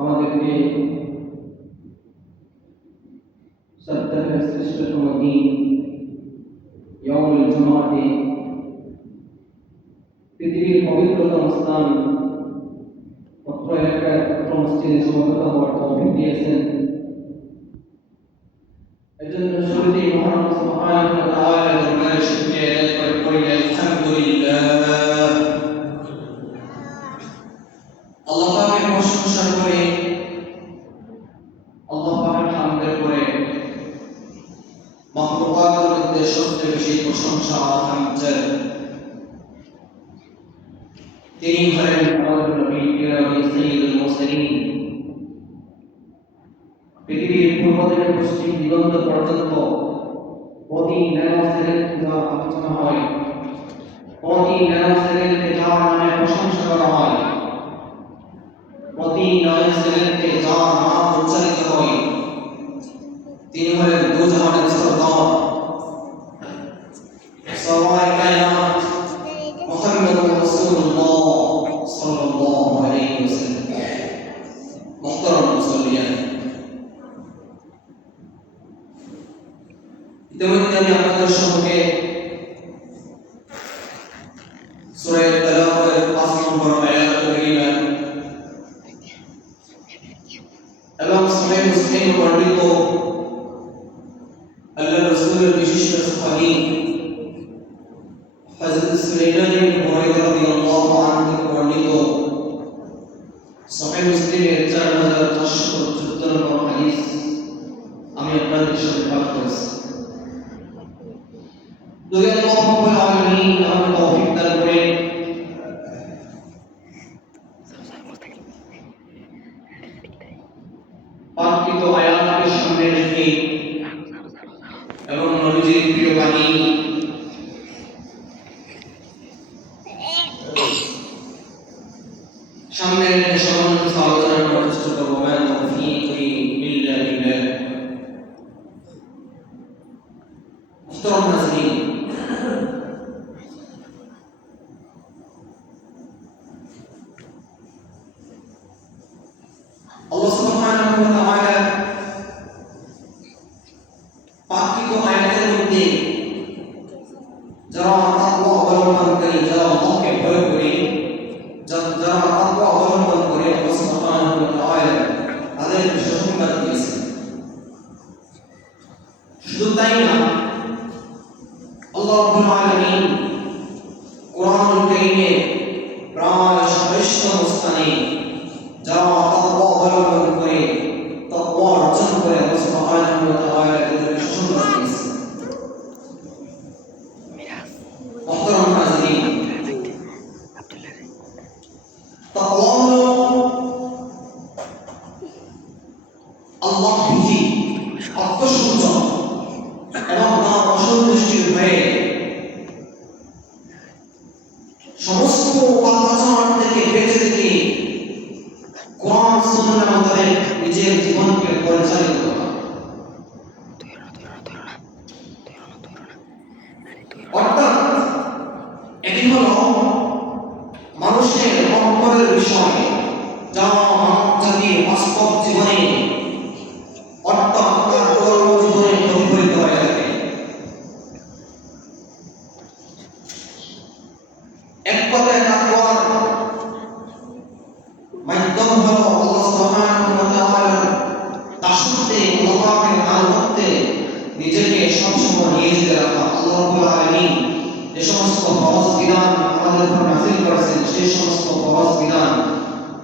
আমাদেরকে সপ্তাহের শ্রেষ্ঠতম দিন ইয়াউমুল জুমআতে পৃথিবীর পবিত্রতম স্থান অত্র এলাকার অত্র মসজিদে সমবেত হওয়ার তৌফিক দিয়েছেন। এজন্য শুরুতেই মহান সুবহানাহু ওয়া তাআলার দরবারে শুকরিয়া আদায় করে পড়ি আলহামদুলিল্লাহ। আল্লাহ পাকের প্রশংসা করে আল্লাহ পাকের হামদের করে মাখলুকাতের মধ্যে সবচেয়ে বেশি প্রশংসা হামদের তিনি হলেন আমাদের নবী কিরামি সাইয়্যিদুল মুরসালিন। পৃথিবীর পূর্ব থেকে পশ্চিম দিগন্ত পর্যন্ত প্রতি ন্যানো সেকেন্ডে যার আলোচনা হয়, প্রতি ন্যানো সেকেন্ডে যার নামে প্রশংসা করা হয়, প্রতি ন্যানো সেকেন্ডে যার নাম উচ্চারিত হয়, তিনি হলেন দু জাহানের সরদার সরওয়ারে কায়নাত মুহাম্মদুর রাসূলুল্লাহ সাল্লাল্লাহু আলাইহি ওয়াসাল্লাম। মুহতারাম মুসল্লিয়ান, ইতিমধ্যে আমি আপনাদের সম্মুখে সূরা তালাওয়াতের ৫ নম্বর আয়াত কারিমা এবং সহিহ মুসলিম বর্ণিত আল্লাহর রাসূলের বিশিষ্ট সাহাবী হযরত সুলাইমান ইবনে বুরাইদা রাদিয়াল্লাহু আনহু বর্ণিত সহিহ মুসলিমের ৪৪৭৪ নম্বর হাদিস আমি আপনাদের সাথে পাঠ করেছি। যদি আল্লাহ রাব্বুল আলামিন আমাদের তৌফিক দান করেন, পাঠকৃত আয়াতকে সামনে রেখে এবং নবীজির প্রিয় বাণী সামনে রেখে সামান্য কিছু আলোচনা করার চেষ্টা করবো। মা তাওফীকি ইল্লা বিল্লাহ। মুহতারাম হাজিরিন, আল্লাহ সুবহানাহু ওয়া তাআলা পাঠকৃত আয়াতের মধ্যে যারা তাকওয়া অবলম্বনকারী, যারা আল্লাহকে ভয় করে, যারা তাকওয়া অবলম্বন করে, আল্লাহ সুবহানাহু ওয়া তাআলা তাদের সুসংবাদ দিয়েছেন। শুধু তাই না, আল্লাহ রাব্বুল আলামিন কোরআনুল কারীমের প্রায় ২৭তম স্থানে যারা তাকওয়া অবলম্বন করে, তাকওয়া অর্জন করে, আল্লাহ সুবহানাহু ওয়া তাআলা তাদের সুসংবাদ দিয়েছেন। মুহতারাম হাজিরিন, তাকওয়া হলো আল্লাহ ভীতি, আত্মসংযম এবং তার অসন্তুষ্টির ভয়ে সমস্ত পাপাচার থেকে বেঁচে থেকে কোরআন সুন্নাহ মোতাবেক নিজের জীবনকে পরিচালিত করা। অর্থাৎ এটি হলো মানুষের অন্তরের বিষয়, যা মানব জাতির বাস্তব জীবনে অর্থাৎ তার কর্মজীবনে প্রতিফলিত হয়ে থাকে। এক কথায় তাকওয়ার মাধ্যম হলো আল্লাহ সুবহানাহু ওয়া তাআলার দাসত্বে, আল্লাহকে আনুগত্যে নিজেকে সবসময় নিয়োজিত রাখা, আল্লাহর যে সমস্ত ফরজ বিধান আমাদের উপর নাযিল করেছেন সেই সমস্ত ফরজ বিধান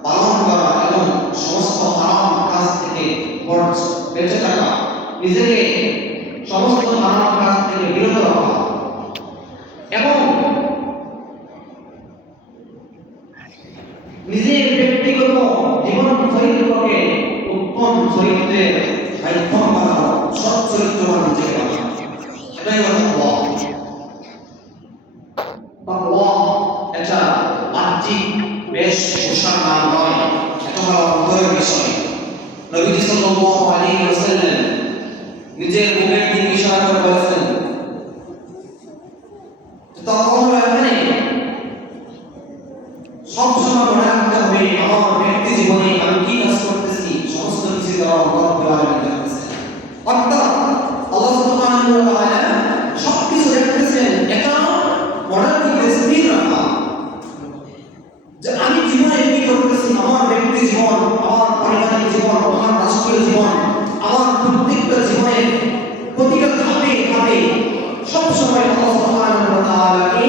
পালন করা এবং সমস্ত হারাম কাজ থেকে বেঁচে থাকা, নিজেকে সমস্ত হারাম কাজ থেকে বিরত রাখা এবং নিজের ব্যক্তিগত জীবন চরিত্রকে উত্তম চরিত্রে মাধ্যম বানানো, সৎ চরিত্রবান নিজেকে বানানো, এটাই হলো তাকওয়া। এটা বাহ্যিক বেশভূষার নাম নয়, এটা হলো অন্তরের বিষয়। নবীজি সাল্লাল্লাহু আলাইহি ওয়াসাল্লাম নিজের মুখের দিকে ইশারা করে বলেছেন, তাকওয়া হলো এখানে সবসময় মনে রাখতে হবে আমার ব্যক্তি জীবনে আমি কি কাজ করতেছি সমস্ত কিছু দেওয়া আল্লাহ রাব্বুল আলামিন দেখতেছেন। অর্থাৎ আল্লাহ সুবহানাহু ওয়া তাআলা সবকিছু দেখতেছেন, এটা মনে রাখতে স্থির রাখা যে আমি জীবনে কি করতেছি, আমার ব্যক্তি জীবন, আমার পারিবারিক জীবন, আমার রাষ্ট্রীয় জীবন, আমার প্রত্যেকটা জীবনের প্রতিটা ধাপে ধাপে সবসময় আল্লাহ সুবহানাহু ওয়া তাআলাকে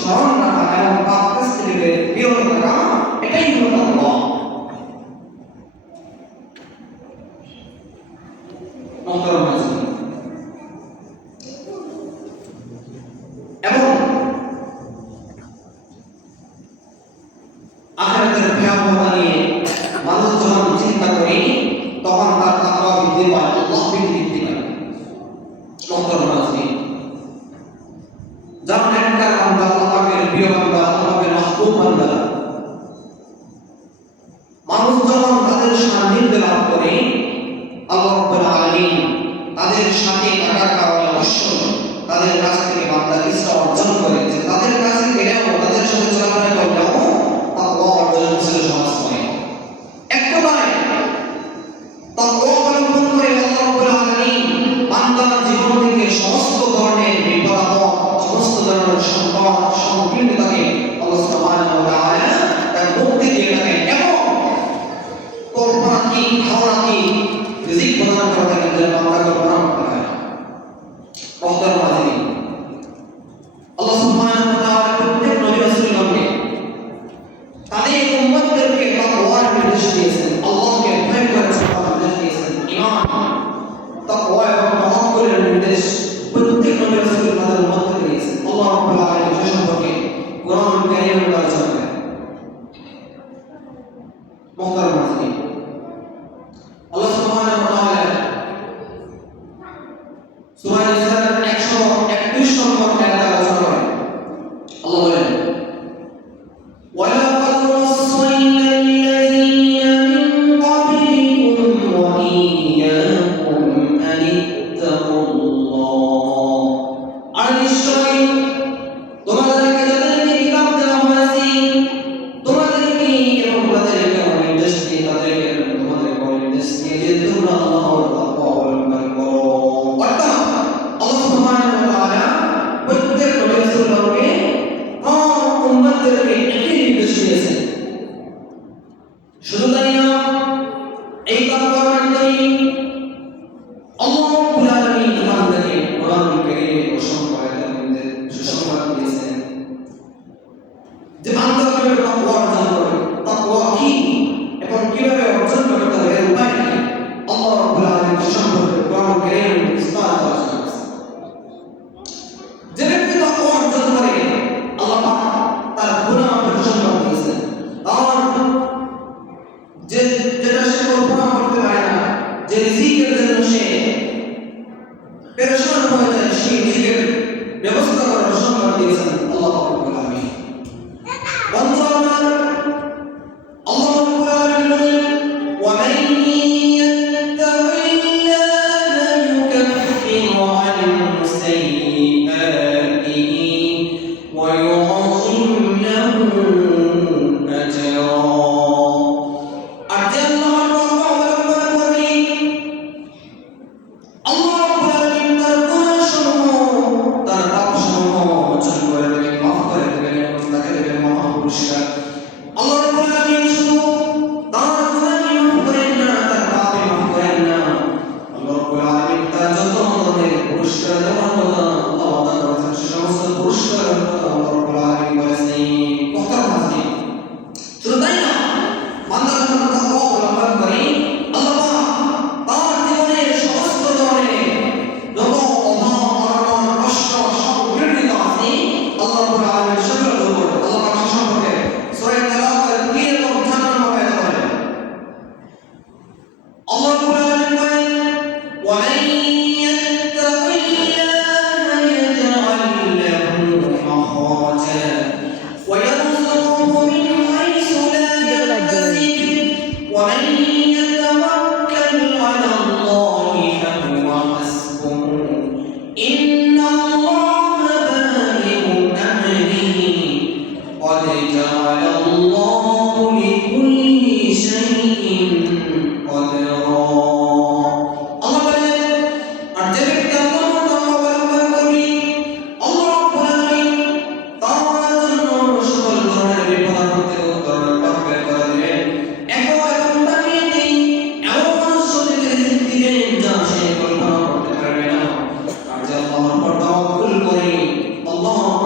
স্মরণ রাখা এবং পাপ কাজ থেকে বিরত থাকা, এটাই হলো তাকওয়া। এবং আখিরাতের ভয়াবহতা নিয়ে মানুষ যখন চিন্তা করে তখন তার তাকওয়া বৃদ্ধি পায়, আল্লাহ বৃদ্ধি পায়। যারা নেককার বান্দা, আল্লাহর প্রিয় বান্দা, আল্লাহর মাহবুব বান্দা, মানুষ যখন তাদের সান্নিধ্য লাভ করে আল্লাহ রাব্বুল আলামিন তাদের সাথে থাকার কারণে অবশ্যই তাদের কাছ থেকে বান্দা ইচ্ছা অর্জন করে যে তাদের কাছে গেলেও তাদের সাথে চলাফেরা করলেও তাকওয়া অর্জন করতে সহজ হয়। একবারে তাকওয়া অবলম্বন করে আল্লাহ রাব্বুল আলামিন বান্দার জীবন থেকে সমস্ত ধরনের বিপদ, সমস্ত ধরনের সংকট, সংকীর্ণতাকে আল্লাহ সুবহানাহু ওয়া তাআলা তার মুক্তি দিয়ে থাকেন এবং কল্পনা কি ধারণা কি রিজিক প্রদান করে থাকেন, যেন আমরা কল্পনা করতে পারি। মুহতারাম হাজিরিন, আল্লাহ সুবহানাহু ওয়া তাআলা প্রত্যেক নবী রাসূলগণকে তাদের উম্মতদেরকে তাকওয়ার নির্দেশ দিয়েছেন, আল্লাহকে ভয় করার নির্দেশ দিয়েছেন। ঈমান, তাকওয়া এবং তাওয়াক্কুলের নির্দেশ প্রত্যেক নবী রাসূল তাদের উম্মতকে দিয়েছেন। আল্লাহ রাব্বুল আলামিন সে সম্পর্কে কোরআন কারীমে আলোচনা করেন। মুহতারাম হাজিরিন, আল্লাহ সুবহানাহু ওয়া তাআলা সূরা নিসার 121 নম্বর আয়াতে আলোচনা করেন। আল্লাহ বলেন, وَلَقَدْ وَصَّيْنَا الَّذِينَ مِن قَبْلِكُمْ وَإِيَّاكُمْ أَنِ اتَّقُوا اللَّهَ। আর নিশ্চয়ই তোমাদেরকে যাদেরকে কিতাব দেওয়া হয়েছে তোমাদেরকে এবং তাদেরকে নির্দেশ দিয়ে তোমাদেরকে নির্দেশ দিয়ে যে তোমরা আল্লাহর তাকওয়া অবলম্বন করো। অর্থাৎ আল্লাহ সুবহানাহু ওয়া তাআলা প্রত্যেক নবী রাসূলকে উম্মতদেরকে একই নির্দেশ দিয়েছেন। শুধু তাই না, এই তাকওয়ার মাধ্যমে আল্লাহ রাব্বুল আলামিন আমাদেরকে কোরআন কারীমে অসংখ্য আয়াতের মধ্যে সুসংবাদ দিয়েছেন যে বান্দা কিভাবে তাকওয়া অর্জন করবে, তাকওয়া কি এবং কিভাবে অর্জন করতে হবে, এর উপায় কি, আল্লাহ রাব্বুল আলামিন সে সম্পর্কে কোরআন কারীমে বিস্তারিত আলোচনা করেছেন। যে ব্যক্তি তাকওয়া অর্জন করে আল্লাহ পাক তার গুনাহ মাফের সুসংবাদ দিয়েছেন। আর যেটা সে কল্পনা করতে পারে না, যে রিজিকের জন্য সে পেরেশান হয়ে যায়, সেই রিজিকের ব্যবস্থা করার সুসংবাদ দিয়েছেন আল্লাহ রাব্বুল আলামিন। বন্ধুরা আমার, আল্লাহ রাব্বুল আলামিন বলেন, وَمَن يَتَّقِ اللَّهَ يُكَفِّرْ عَنْهُ سَيِّئَاتِهِ وَيُعْظِمْ لَهُ أَجْرًا। আর যে আল্লাহর তাকওয়া অবলম্বন করবে আল্লাহ রাব্বুল আলামিন তার গুনাহসমূহ, তার পাপসমূহ মোচন করে দেবেন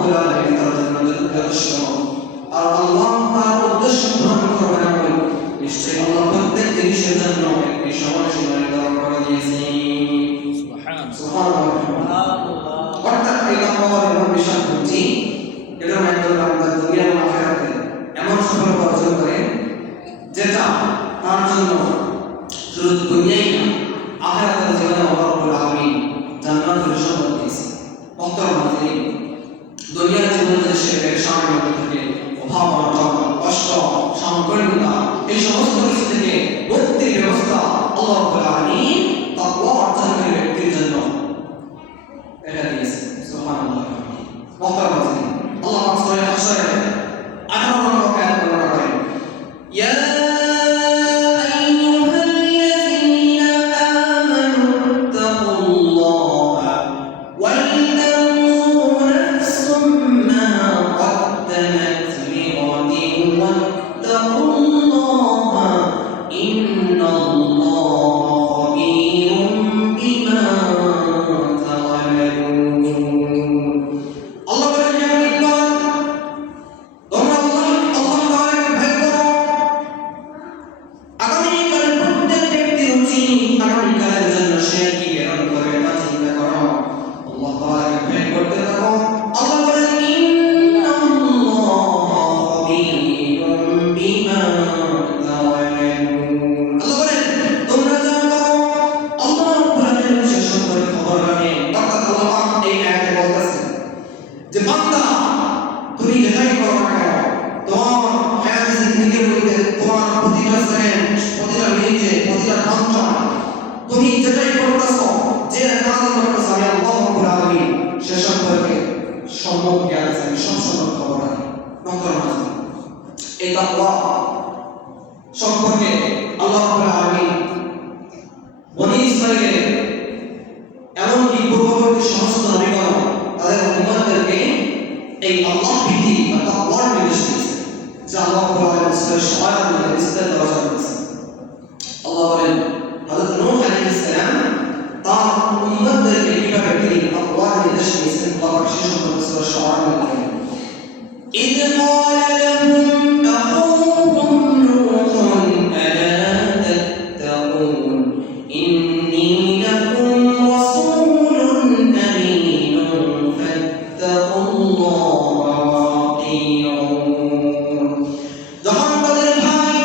রাব্বুল আলামিন তার জন্য যথেষ্ট। আর আল্লাহ তার উদ্দেশ্য পূরণ করবে না বলে নিশ্চয়ই আল্লাহ প্রত্যেক জিনিসের জন্য একটি সময়সীমা নির্ধারণ করে দিয়েছেন। সুবহানাল্লাহ। অর্থাৎ এই তাকওয়া এবং বিশাল পুঁজি এটার মাধ্যমে আমরা দুনিয়া এবং আখিরাতে এমন সফলতা অর্জন করে যেটা তার জন্য শুধু দুনিয়াই না আখিরাতের জীবনে আল্লাহ রাব্বুল আলামিন জান্নাতের সুসংবাদ দিয়েছেন। মুহতারাম দুনিয়ার জীবনে যে শিরকের সামনে থেকে অভাব অনটন কষ্ট সংকীর্ণতা এই সমস্ত কিছু থেকে মুক্তির ব্যবস্থা আল্লাহ রাব্বুল আলামিন তাকওয়া অর্জনকারী ব্যক্তির জন্য এটা দিয়েছেন। সুবহানাল্লাহ। মুহতারাম আল্লাহ সূরা হাশরে 18 নম্বর আয়াত বর্ণনা করেন, ইয়া যে বান্দা তুমি যেটাই করো না কেন তোমার হায়াতে জিন্দেগির মধ্যে তোমার প্রতিটা সেকেন্ড প্রতিটা মিনিটে প্রতিটা ঘন্টা তুমি যেটাই করতেছো যে কাজ করতেছো আমি আল্লাহ রাব্বুল আলামিন সে সম্পর্কে সম্যক জ্ঞান আছে, আমি সবসময় খবর রাখি। মুহতারাম এই তাকওয়া সম্পর্কে আল্লাহ রাব্বুল আলামিন বনি ইসরাঈলের এমনকি পূর্ববর্তী সমস্ত নবীগণ তাদের উম্মতদেরকে এই আল্লাহ ভীতি বা তাকওয়ার নির্দেশ দিয়েছেন, যা আল্লাহ রাব্বুল আলামিন সূরা শুআরার মধ্যে বিস্তারিত আলোচনা করেছেন। আল্লাহ বলেন হযরত নূহ আলাইহিস সালাম তার উম্মতদেরকে কিভাবে তিনি তাকওয়ার নির্দেশ দিয়েছেন আল্লাহ সে সম্পর্কে সূরা শুআরার মধ্যে বলেন, إذ قال لهم أخوهم نوح ألا تتقون إني لكم رسول أمين فاتقوا الله وأطيعون। যখন তাদের ভাই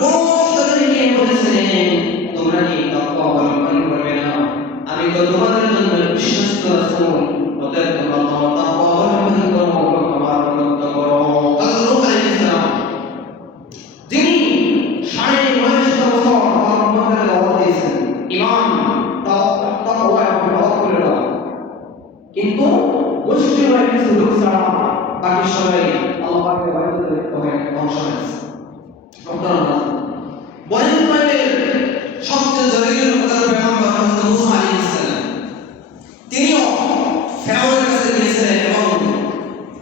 নূহ তাদেরকে বলেছিলেন তোমরা কি তাকওয়া অবলম্বন করবে না, আমি তো তোমাদের জন্য বিশ্বস্ত রাসূল, অতএব তোমরা তাকওয়া অবলম্বন করো, আমার অনুগত করো। হযরত নূহ আলাইহিস সালাম যিনি 9.5 বছর আমার উম্মতের দাওয়াত দিয়েছেন ঈমান তাকওয়া এবং তাওয়াক্কুলের, কিন্তু মুশরিকরা কিছু লোক ছাড়া বাকি সবাই আল্লাহকে ভয় করতে হয়ে ধ্বংস হয়েছে। মুহতারাম বনি ইসরাঈলের সবচেয়ে জরুরি প্রধান পয়গম্বর হযরত মূসা আলাইহিস সালাম তিনিও ফেরাউনের কাছে গিয়েছিলেন এবং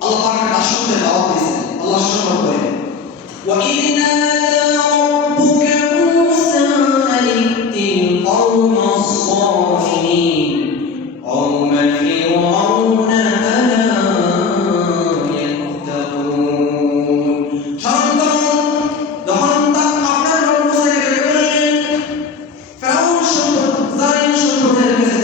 আল্লাহ পাকের রাসূলকে দাওয়াত দিয়েছিলেন। আল্লাহ সুবহানাহু ওয়া তাআলা وَإِذْ نَادَى رَبُّكَ مُوسَىٰ أَنِ ائْتِ الْقَوْمَ الظَّالِمِينَ قَوْمَ فِرْعَوْنَ أَلَا يَتَّقُونَ। যখন আপনার রব মূসাকে ডেকে বললেন ফেরাউন সম্পর্কে জালিম সম্প্রদায়ের কাছে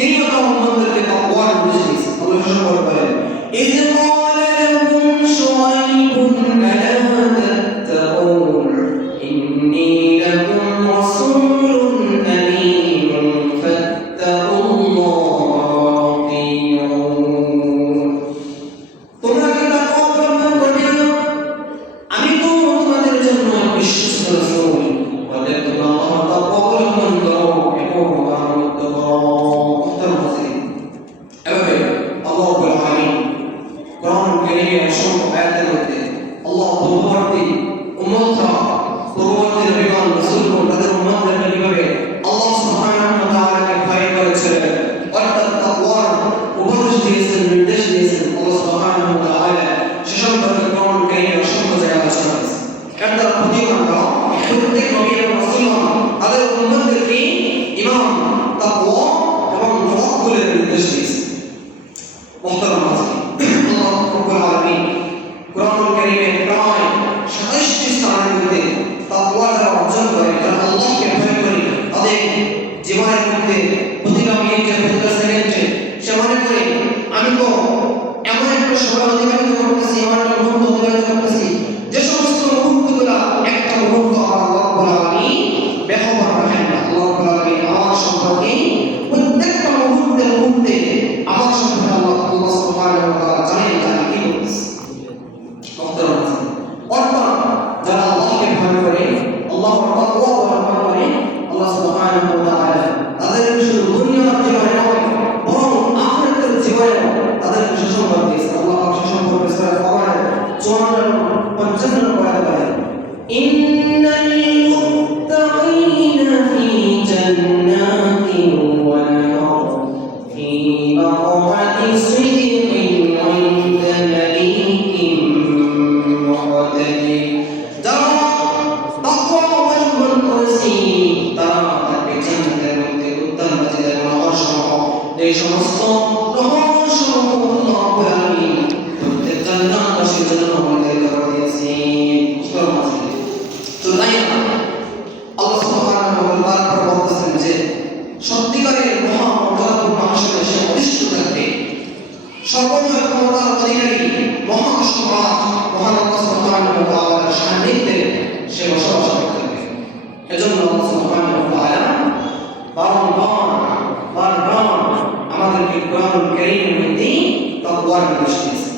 তিনি তার উম্মতদেরকে তাকওয়ার উপদেশ দিয়েছেন। আল্লাহ সুবহানাহু ওয়া তাআলা বলেন إذ قال لهم شعيب ألا تتقون إني لكم رسول أمين فاتقوا الله وأطيعون তোমরা কি তাকওয়া অবলম্বন করবে না? আমি তো তোমাদের জন্য বিশ্বস্ত রাসূল। ওয়াতাকুল্লাহ তাকওয়া অবলম্বন করো এবং আমার অনুগত করো। এভাবে আল্লাহ রাব্বুল আলামিন কোরআন কারীমের অসংখ্য আয়াতের মধ্যে আল্লাহ পূর্ববর্তী উম্মতরা পূর্ববর্তী নবীগণ রাসূলগণ তাদের উম্মতদেরকে কিভাবে আল্লাহ সুবহানাহু ওয়া তাআলাকে ভয় করেছিলেন অর্থাৎ তাকওয়ার উপদেশ দিয়েছেন, নির্দেশ দিয়েছেন আল্লাহ সুবহানাহু ওয়া তাআলা সে সম্পর্কে কোরআন কারীমের অসংখ্য জায়গায় আলোচনা করেছেন। এর দ্বারা প্রতীয়মান প্রত্যেক নবী এবং রাসূলগণ তাদের উম্মতদেরকে ঈমান, তাকওয়া এবং তাওয়াক্কুলের নির্দেশ দিয়েছেন। মুহতারাম হাজিরিন, আল্লাহ রাব্বুল আলামিন কোরআনুল কারীমে প্রায় 27টি স্থানের মধ্যে তাকওয়া যারা অর্জন করে, যারা আল্লাহকে ভয় করে, তাদের জীবনের মধ্যে প্রতিটা মিনিটে প্রতিটা সেকেন্ডে সে মনে করে আমি তো এমন একটা সময় অতিবাহিত করতেছি, এমন একটা মুহূর্ত অতিবাহিত করতেছি যে সমস্ত মুহূর্তগুলো একটা মুহূর্ত আল্লাহ রাব্বুল আলামিন বেখবর রাখেন না। আল্লাহ রাব্বুল আলামিন আমার সম্পর্কে প্রত্যেকটা মুহূর্তে আমার সম্পর্কে আল্লাহ সুবহানাহু ওয়া তাআলা জানেন তারা কি করতেছে। অর্থাৎ যারা আল্লাহকে ভয় করে, আল্লাহর তাকওয়া অবলম্বন করে, আল্লাহ সুবহানাহু ওয়া তাআলা তাদের শুধু দুনিয়ার জীবনে নয় বরং আখিরাতের জীবনেও তাদেরকে সুসংবাদ দিয়েছেন। আল্লাহ পাক সুসংবাদ সূরা ফাতিহার 54 নম্বর আয়াতে বলেন ইন্নাল মুত্তাকিনা ফি জান্নাতিন ওয়া নাহর ফি মাওআদি সিদকিন ইনদা মালিকিন মুকতাদির। যারা তাকওয়া অবলম্বন করেছে তারা থাকবে জান্নাতের মধ্যে উত্তম বাজিদের নহরসমূহ। এই সমস্ত নহরসমূহ আল্লাহ রাব্বুল আলামিন প্রত্যেক জান্নাতবাসীর জন্য নির্ধারিত করে দিয়েছেন। তো তাই আল্লাহ সুবহানাহু ওয়া তাআলা বলতেছেন যে সত্যিকারের মহামর্যাদাপূর্ণ আসনে সে অধিষ্ঠিত থাকবে। সর্বময় ক্ষমতার অধিকারী মহাসম্রাট মহান আল্লাহ সুবহানাহু ওয়া তাআলার সান্নিধ্যে সে বসবাস করবে। এজন্য আল্লাহ সুবহানাহু ওয়া তাআলা বারবার আমাদেরকে কোরআনুল কারীমের মধ্যে তাকওয়ার নির্দেশ দিয়েছেন।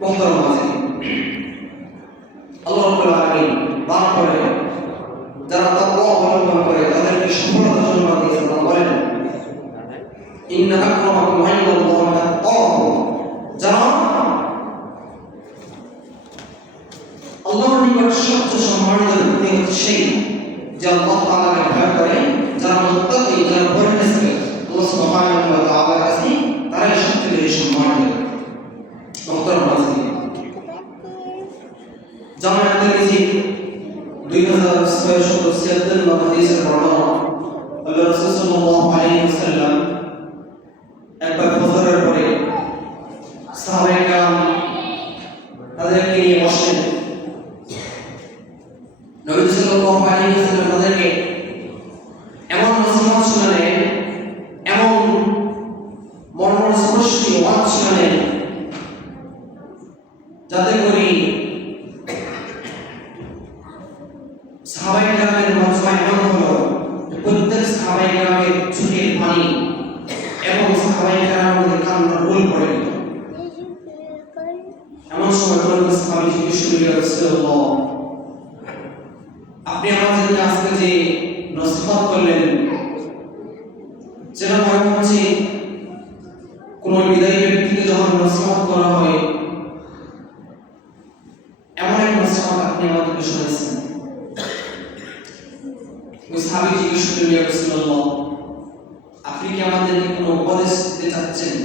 মুহতারাম হাজিরিন, আল্লাহ রাব্বুল আলামিন বারবার যারা তাকওয়া অবলম্বন করে তাদেরকে সফলতার জন্য দিয়েছেন। আল্লাহ বলেন ইন্না আকরামাকুম ইনদাল্লাহি আতকাকুম। যারা আল্লাহর নিকট সবচেয়ে সম্মানিত ব্যক্তি হচ্ছে সেই যে আল্লাহ তাআলাকে ভয় করে, যারা মুত্তাকি, যারা পরহেজগার আল্লাহ সুবহানাহু ওয়া তাআলার কাছে তারাই সবচেয়ে বেশি সম্মানিত। মুহতারাম হাজিরিন, জামিয়া তিরমিজি 2676 নম্বর হাদিসের বর্ণনা আল্লাহ রাসূল সাল্লাল্লাহু আলাইহি ওয়াসাল্লাম একবার ফজরের পরে সাহাবায়ে কেরাম তাদেরকে নিয়ে বসলেন। নবী সাল্লাল্লাহু আলাইহি ওয়াসাল্লাম তাদেরকে এমন নসিহত শোনালেন, এমন মর্মস্পর্শী ওয়াজ শোনালেন যাতে করে সাহাবায়ে কেরামের মজমা এমন হলো যে প্রত্যেক সাহাবায়ে কেরামের চোখের পানি এবং সাহাবায়ে কেরামের মধ্যে কান্নার রোল পড়ে গেল। এমন সময় কোনো সাহাবী জিজ্ঞেস করলেন, রাসূলুল্লাহ, আপনি আমাদেরকে আজকে যে নসিহত করলেন যেটা মনে হচ্ছে কোনো বিদায়ী ব্যক্তিকে যখন নসিহত করা হয় এমন এক নসিহত আপনি আমাদেরকে শোনাচ্ছেন। ওই সাহাবী জিজ্ঞেস করলেন, ইয়া রাসূলুল্লাহ, আপনি কি আমাদেরকে কোনো উপদেশ দিতে চাচ্ছেন?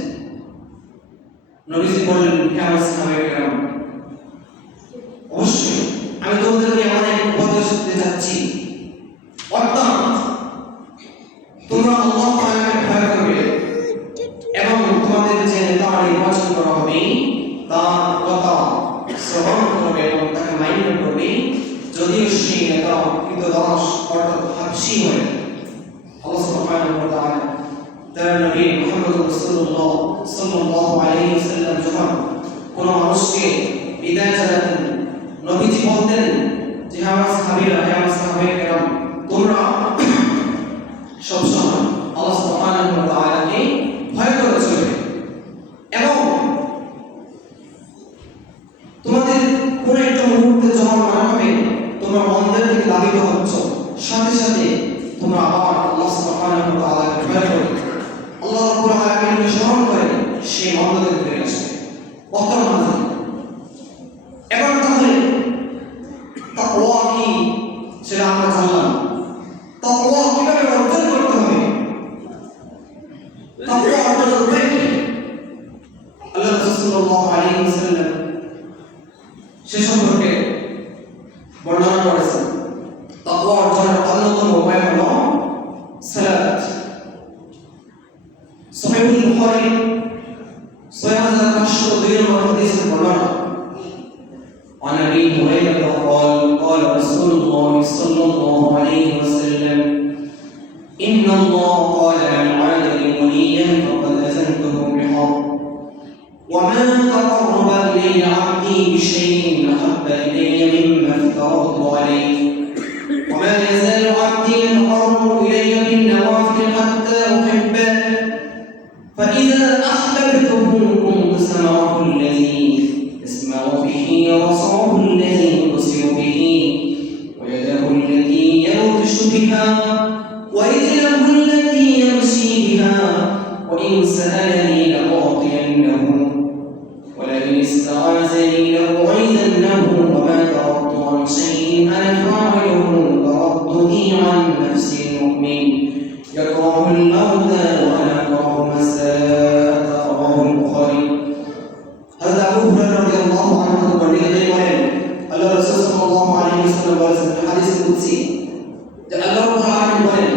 নবীজি বললেন, হে আমার সাহাবায়ে কেরাম, অবশ্যই আমি তোমাদেরকে এমন এক উপদেশ দিতে চাচ্ছি। অর্থাৎ তোমরা আল্লাহ তাআলাকে ভয় করবে এবং তোমাদের যে নেতা নির্বাচন করা হবে তার কথা শ্রবণ করবে এবং তাকে মান্য করবে, যদিও সেই নেতা কৃতদাস অর্থাৎ হাবশী হয়। রাসূলুল্লাহ সাল্লাল্লাহু আলাইহি ওয়াসাল্লাম যখন কোন মানুষকে বিদায় জানাতেন নবীজি বলতেন যে আমার সাহাবীরা আমার সাহাবায়ে কেরাম তোমরা সবসময় আল্লাহ সুবহানাহু ওয়া তাআলাকে ভয় করে চলবে এবং তোমাদের কোন একটা মুহূর্তে যখন মনে হবে তোমরা মন্দের দিকে ধাবিত হচ্ছ সাথে সাথে তোমরা আবার আল্লাহ সুবহানাহু ওয়া তাআলাকে ভয় করবে আল্লাহ রাব্বুল আলামিনকে স্মরণ করে সেই মন্দের দিকে আসবে বর্তমান এবং তাহলে তাকওয়া কি সেটা আমরা জানলাম তাকওয়া কিভাবে অর্জন করতে হবে তাকওয়া অর্জনের উপায় কি আল্লাহ রাসূল সাল্লাল্লাহু আলাইহি ওয়াসাল্লাম সে সম্পর্কে বর্ণনা করেছেন তাকওয়া অর্জনের অন্যতম উপায় হলো সালাত সহিহ বুখারী 6502 নম্বর হাদিসের বর্ণনা عن ابي هريره قال قال رسول الله صلى الله عليه وسلم ان الله قال من عاد لي وليا فقد اذنته بحرب وما تقرب الي عبدي بشيء احب الي مما افترضت عليه وما يزال عبدي يتقرب الي بالنوافل حتى احبه فاذا احببته كنت سمعه الذي يسمع به وبصره الذي يبصر به ويده التي يبطش بها ورجله التي يمشي بها وإن سألني لأعطينه ولئن استعاذني لأعيذنه وما تردت عن شيء أنا فاعله ترددي عن نفس المؤمن يكره الموت وأنا أكره مساء رواه البخاري هذا أبو هريرة رضي الله عنه বর্ণিত করেন আল্লাহ রাসূল সাল্লাল্লাহু আলাইহি ওয়াসাল্লাম বলেছেন হাদিস কুদসি যে আল্লাহ রাব্বুল আলামিন বলেন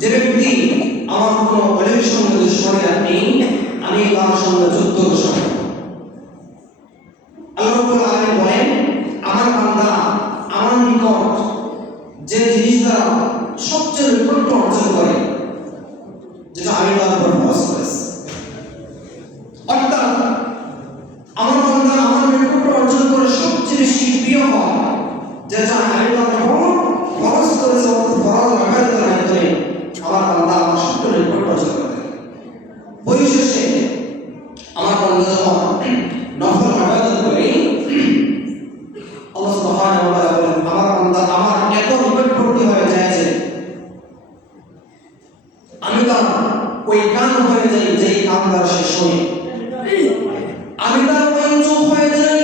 যে ব্যক্তি আমার কোনো ওলির সঙ্গে দুশমনী রাখে আমি তার সঙ্গে যুদ্ধ ঘোষণা করব আল্লাহ রাব্বুল আলামিন বলেন আমার বান্দা আমার নিকট যে জিনিস দ্বারা সবচেয়ে নিকট অর্জন করে যেটা আমি তার উপর ফরজ করেছি অর্থাৎ আমার বান্দা আমার নিকট অর্জন করে সবচেয়ে বেশি প্রিয় হয় যেটা আমি তার উপর ফরজ করেছি ফরজ আকারের মাধ্যমে আমার বান্দা আমার সবচেয়ে নিকট অর্জন করে পরিশেষে আমার বান্দা যখন নফল ইবাদত করে আল্লাহ সুবহানাহু ওয়া তাআলা বলেন আমার বান্দা আমার এত নিকটবর্তী হয়ে যায় যে আমি তার ওই কান হয়ে যাই যেই কান দ্বারা সে শোনে আমি তার ওই চোখ হয়ে যাই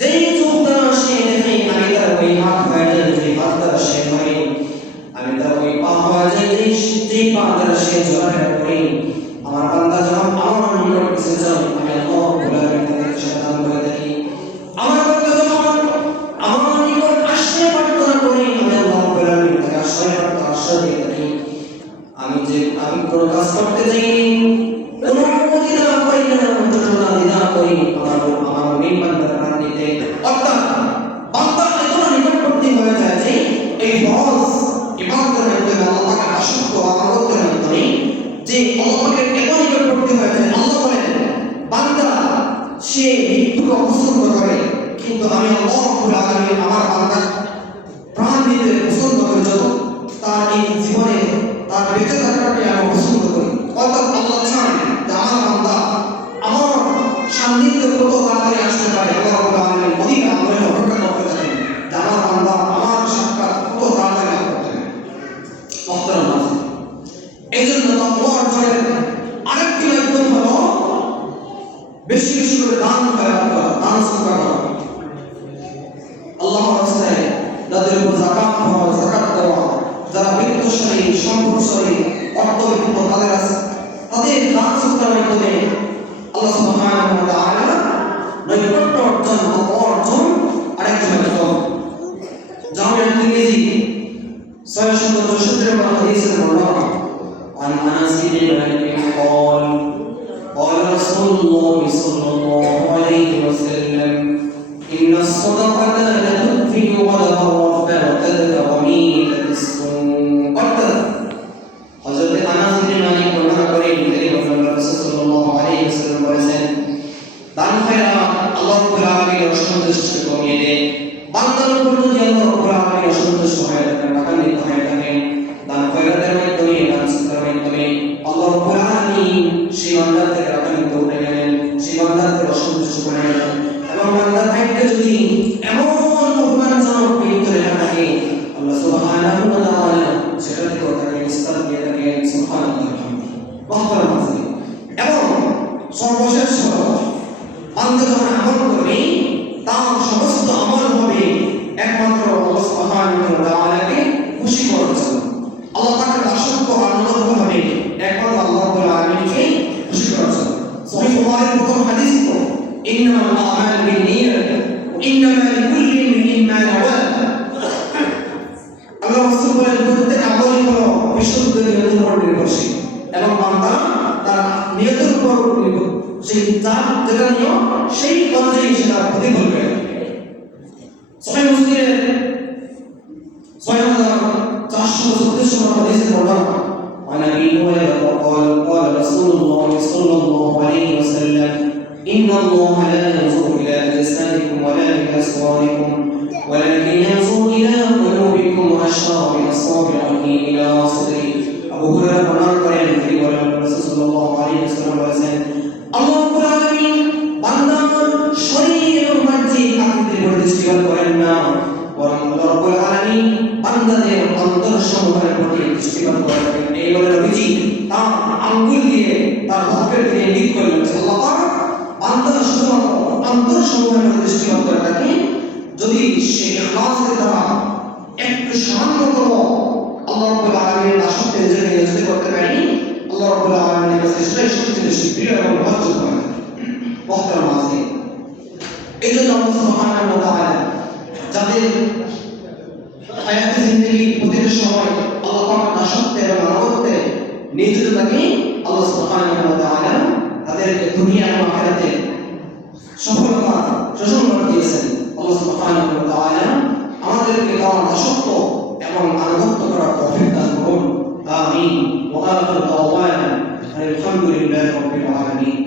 যেই চোখ দ্বারা সে দেখে আমি তার ওই হাত হয়ে যাই যেই হাত দ্বারা সে ধরে আমি তার ওই পা হয়ে যাই যেই পা দ্বারা সে চলাফেরা করে আমার বান্দা যখন আমার নিকট এসে যায় আমি আল্লাহ রাব্বুল আলামিন তাকে সাবধান করে দেখি আমার বান্দা যখন আমার নিকট আশ্রয় প্রার্থনা করি আমি আল্লাহ রাব্বুল আলামিন তাকে আশ্রয় দিয়ে থাকি আমি কোনো কাজ করতে যাই অনুমতি না করি না দিনা করি আমার মেন বান্দার প্রাণ নিতে অর্থাৎ বান্দা এত নিকটবর্তী হয়ে যায় যে এই ফরজ ইবাদতের মাধ্যমে আল্লাহকে আসক্ত আবাদতের মাধ্যমে যে আল্লাহকে এত নিকটবর্তী হয়ে যায় আল্লাহ বলেন বান্দা সে মৃত্যুকে অপছন্দ করে কিন্তু আমি আল্লাহ রাব্বুল আলামিন আমার বান্দার প্রাণ দিতে পছন্দ করি যত তার এই জীবনে তার বেঁচে থাকাটাকে আমি পছন্দ করি অর্থাৎ আল্লাহ চান যে আমার বান্দা আমার সান্নিধ্যে কত তাড়াতাড়ি আসতে পারে আল্লাহ রাব্বুল আলামিন অধিক আগ্রহে অপেক্ষা করতে থাকেন যে আমার বান্দা আমার সাক্ষাৎ কত তাড়াতাড়ি লাভ করতে পারে মুহতারাম নাযির এই জন্য তাকওয়া অর্জনের আরেকটি মাধ্যম হলো বেশি বেশি করে দান করা দান সাদকা করা আল্লাহর রাস্তায় যাদের উপর যাকাত দেওয়া যারা বিত্তশালী সম্পদশালী অর্থবিত্ত তাদের আছে তাদের দান সাদকার মাধ্যমে আল্লাহ সুবহানাহু ওয়া তাআলা নৈকট্য অর্জন আরেকটি মাধ্যম জামিয়া তিরমিজি 664 নম্বর হাদিসের বর্ণনা عن انس بن مالك قال قال رسول الله صلى الله عليه وسلم ان الصدقه لا تطفئ غضب الرب وتدفع ميته السوء حضرت انس بن مالك বর্ণনা করেন যে রাসূল সেই চাপ যেটা নিয়ে সেই অনুযায়ী সেটা প্রতিফল করে। সহিহ মুসলিমের 6436 নম্বর হাদিসে বর্ণনা عن ابي هريره قال قال رسول الله صلى الله عليه وسلم ان الله لا ينظر الى اجسادكم ولا الى صوركم ولكن ينظر الى قلوبكم واشار باصابعه الى صدره আবু হুরায়রা বর্ণনা করেন তিনি বলেন রাসূল সাল্লাল্লাহু আলাইহি ওয়াসাল্লাম বলেছেন আল্লাহ রাব্বুল আলামিন বান্দার শরীর এবং বাহ্যিক আকৃতির উপর দৃষ্টিপাত করেন না, বরং আল্লাহ রাব্বুল আলামিন বান্দাদের অন্তর সমূহের প্রতি দৃষ্টিপাত করেন। এই বলে নবীজি তার আঙ্গুল দিয়ে তার হকের দিকে ইঙ্গিত করলেন যে আল্লাহ পাক বান্দার শুধুমাত্র অন্তর সমূহের প্রতি দৃষ্টিপাত করে থাকেন যদি সে ইখলাসের দ্বারা একটু সামান্যতম আল্লাহ রাব্বুল আলামিনের দাসত্বে নিজেকে নিয়োজিত করতে পারি, আল্লাহ রাব্বুল আলামিনের কাছে সেটাই সবচেয়ে বেশি প্রিয় এবং মহত্বপূর্ণ হয়। মুহতারাম মুসলিম, এই জন্য আল্লাহ সুবহানাহু ওয়া তাআলা যাদের হায়াতে জিন্দেগি প্রতিটা সময় আল্লাহ পাকের দাসত্বে এবং আনুগত্যে নিয়োজিত থাকে, আল্লাহ সুবহানাহু ওয়া তাআলা তাদেরকে দুনিয়া এবং আখিরাতে সফলতা সুসংবাদ দিয়েছেন। আল্লাহ সুবহানাহু ওয়া তাআলা আমাদেরকে তার দাসত্ব এবং আনুগত্য করার তৌফিক দান করুন। আমিন। ওয়া আখিরু দাওয়ানা আলহামদুলিল্লাহি রাব্বিল আলামিন।